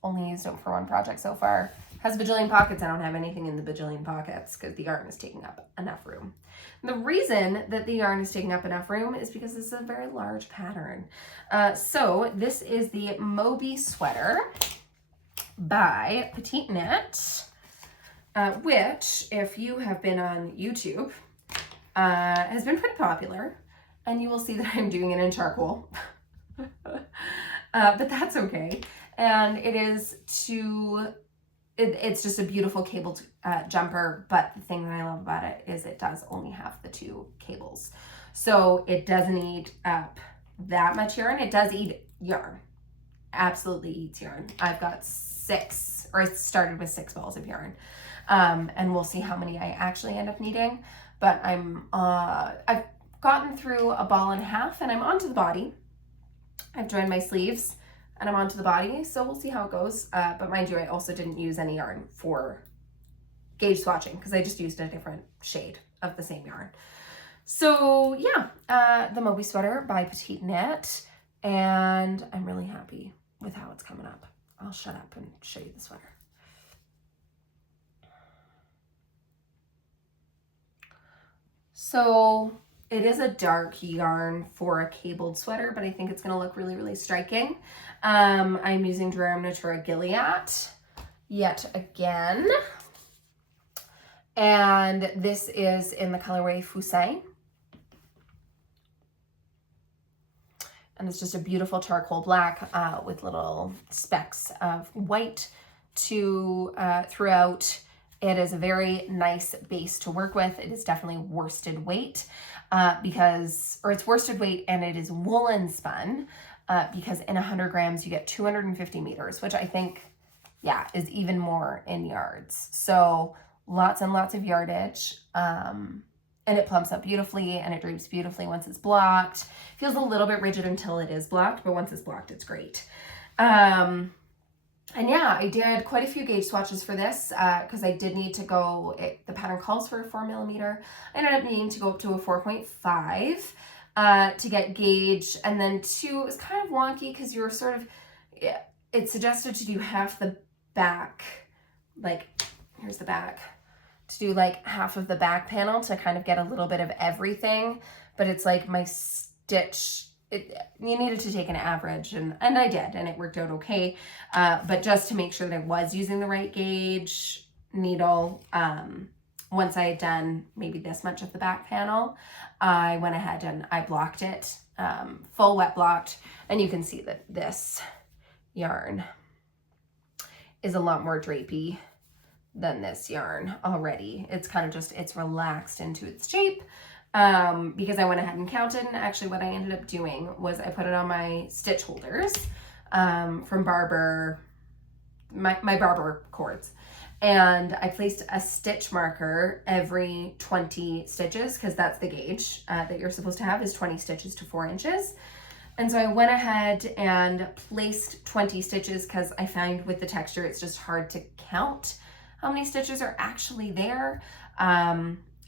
Only used it for one project so far. Has a bajillion pockets. I don't have anything in the bajillion pockets because the yarn is taking up enough room. And the reason that the yarn is taking up enough room is because this is a very large pattern. So this is the Moi Sweater by Petite Knit, which, if you have been on YouTube, has been pretty popular. And you will see that I'm doing it in charcoal. But that's okay. And it is it's just a beautiful cabled jumper. But the thing that I love about it is it does only have the 2 cables. So it doesn't eat up that much yarn. It does eat yarn. Absolutely eats yarn. I've got 6, or I started with 6 balls of yarn. And we'll see how many I actually end up needing. But I've gotten through a ball and a half and I'm onto the body. I've joined my sleeves and I'm onto the body, so we'll see how it goes. But mind you, I also didn't use any yarn for gauge swatching because I just used a different shade of the same yarn. So yeah, the Moi Sweater by Petite Knit, and I'm really happy with how it's coming up. I'll shut up and show you the sweater. So it is a dark yarn for a cabled sweater, but I think it's going to look really, really striking. I'm using Drum Natura Gilead yet again. And this is in the colorway Fusain. And it's just a beautiful charcoal black with little specks of white throughout. It is a very nice base to work with. It is definitely worsted weight it's worsted weight and it is woolen spun because in 100 grams you get 250 meters, which I think, yeah, is even more in yards. So lots and lots of yardage. And it plumps up beautifully and it drapes beautifully once it's blocked. Feels a little bit rigid until it is blocked, but once it's blocked, it's great. And yeah, I did quite a few gauge swatches for this because I did need to go, the pattern calls for a 4mm. I ended up needing to go up to a 4.5 to get gauge. And then 2, it was kind of wonky because you were sort of, it suggested to do half the back, like here's the back, to do like half of the back panel to kind of get a little bit of everything. But it's like my stitch, you needed to take an average, and I did, and it worked out okay. But just to make sure that I was using the right gauge needle, once I had done maybe this much of the back panel, I went ahead and I blocked it, full wet blocked, and you can see that this yarn is a lot more drapey than this yarn already. It's kind of just, it's relaxed into its shape. Because I went ahead and counted, and actually what I ended up doing was I put it on my stitch holders from Barber, my Barber cords, and I placed a stitch marker every 20 stitches because that's the gauge that you're supposed to have, is 20 stitches to 4 inches. And so I went ahead and placed 20 stitches because I find with the texture it's just hard to count how many stitches are actually there.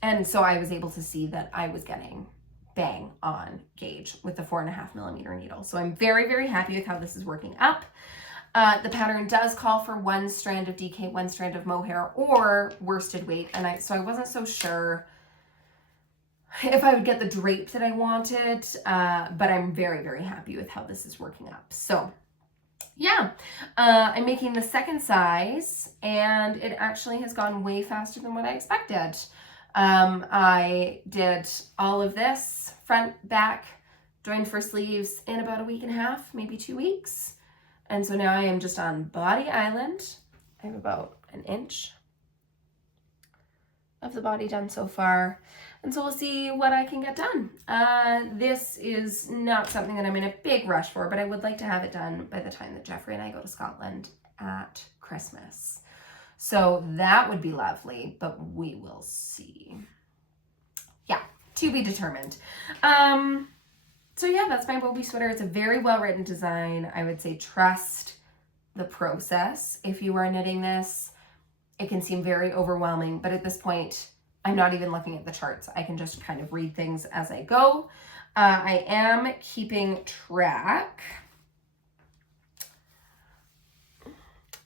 And so I was able to see that I was getting bang on gauge with the 4.5mm needle. So I'm very, very happy with how this is working up. The pattern does call for 1 strand of DK, 1 strand of mohair, or worsted weight. And so I wasn't so sure if I would get the drape that I wanted, but I'm very, very happy with how this is working up. So yeah, I'm making the second size, and it actually has gone way faster than what I expected. I did all of this, front, back, joined for sleeves in about a week and a half, maybe 2 weeks. And so now I am just on Body Island. I have about an inch of the body done so far. And so we'll see what I can get done. This is not something that I'm in a big rush for, but I would like to have it done by the time that Jeffrey and I go to Scotland at Christmas. So that would be lovely, but we will see. Yeah, to be determined. So yeah, that's my Mowry sweater. It's a very well-written design. I would say trust the process. If you are knitting this, it can seem very overwhelming, but at this point, I'm not even looking at the charts. I can just kind of read things as I go. I am keeping track.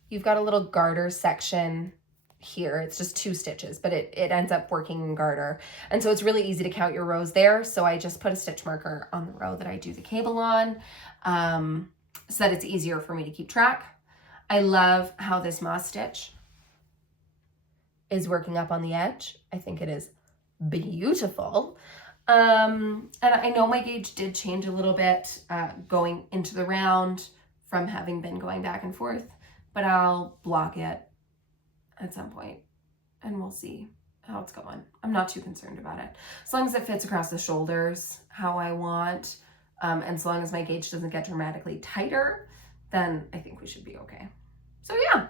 You've got a little garter section here. It's just 2 stitches, but it ends up working in garter. And so it's really easy to count your rows there. So I just put a stitch marker on the row that I do the cable on, so that it's easier for me to keep track. I love how this moss stitch is working up on the edge. I think it is beautiful. And I know my gauge did change a little bit going into the round from having been going back and forth, but I'll block it at some point and we'll see how it's going. I'm not too concerned about it. As long as it fits across the shoulders how I want, and as long as my gauge doesn't get dramatically tighter, then I think we should be okay. So yeah,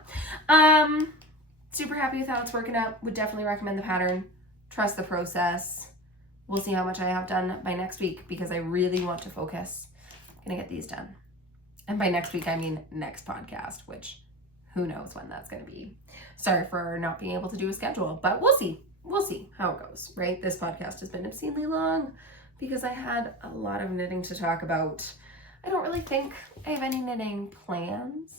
super happy with how it's working out. Would definitely recommend the pattern. Trust the process. We'll see how much I have done by next week because I really want to focus. I'm gonna get these done. And by next week, I mean next podcast, which who knows when that's gonna be. Sorry for not being able to do a schedule, but we'll see. We'll see how it goes, right? This podcast has been obscenely long because I had a lot of knitting to talk about. I don't really think I have any knitting plans.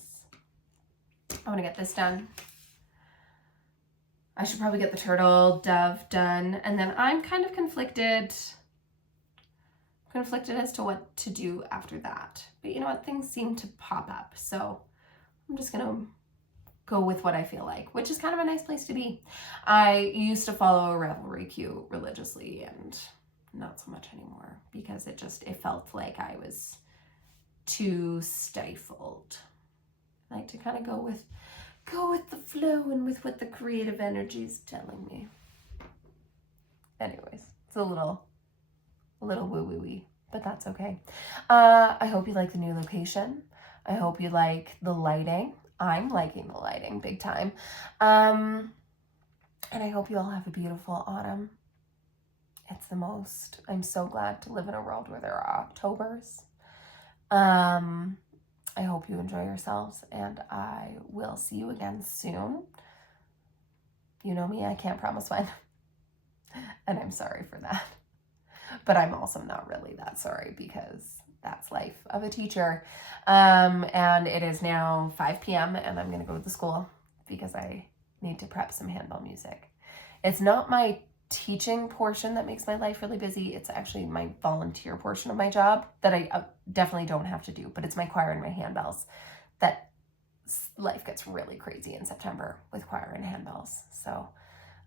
I wanna get this done. I should probably get the turtle dove done. And then I'm kind of conflicted as to what to do after that. But you know what? Things seem to pop up. So I'm just going to go with what I feel like, which is kind of a nice place to be. I used to follow a Ravelry queue religiously and not so much anymore because it felt like I was too stifled. I like to kind of go with the flow and with what the creative energy is telling me. Anyways, it's a little woo-woo-y, but that's okay. I hope you like the new location. I hope you like the lighting. I'm liking the lighting big time. And I hope you all have a beautiful autumn. It's the most. I'm so glad to live in a world where there are Octobers. I hope you enjoy yourselves, and I will see you again soon. You know me, I can't promise when, and I'm sorry for that. But I'm also not really that sorry because that's life of a teacher. And it is now 5 p.m. and I'm going to go to the school because I need to prep some handbell music. It's not my teaching portion that makes my life really busy. It's actually my volunteer portion of my job that I definitely don't have to do, but it's my choir and my handbells that life gets really crazy in September with choir and handbells. So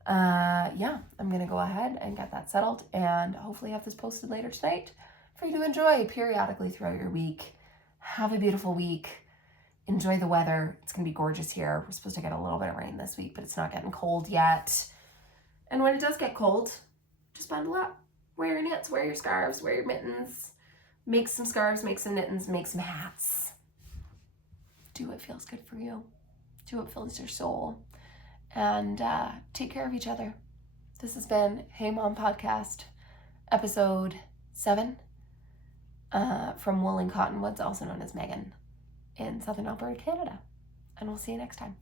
yeah, I'm gonna go ahead and get that settled and hopefully have this posted later tonight for you to enjoy periodically throughout your week. Have a beautiful week. Enjoy the weather. It's gonna be gorgeous here. We're supposed to get a little bit of rain this week, but it's not getting cold yet. And when it does get cold, just bundle up. Wear your knits, wear your scarves, wear your mittens. Make some scarves, make some mittens, make some hats. Do what feels good for you. Do what fills your soul. And take care of each other. This has been Hey Mom Podcast, episode 7, from Wool and Cottonwoods, also known as Megan, in Southern Alberta, Canada. And we'll see you next time.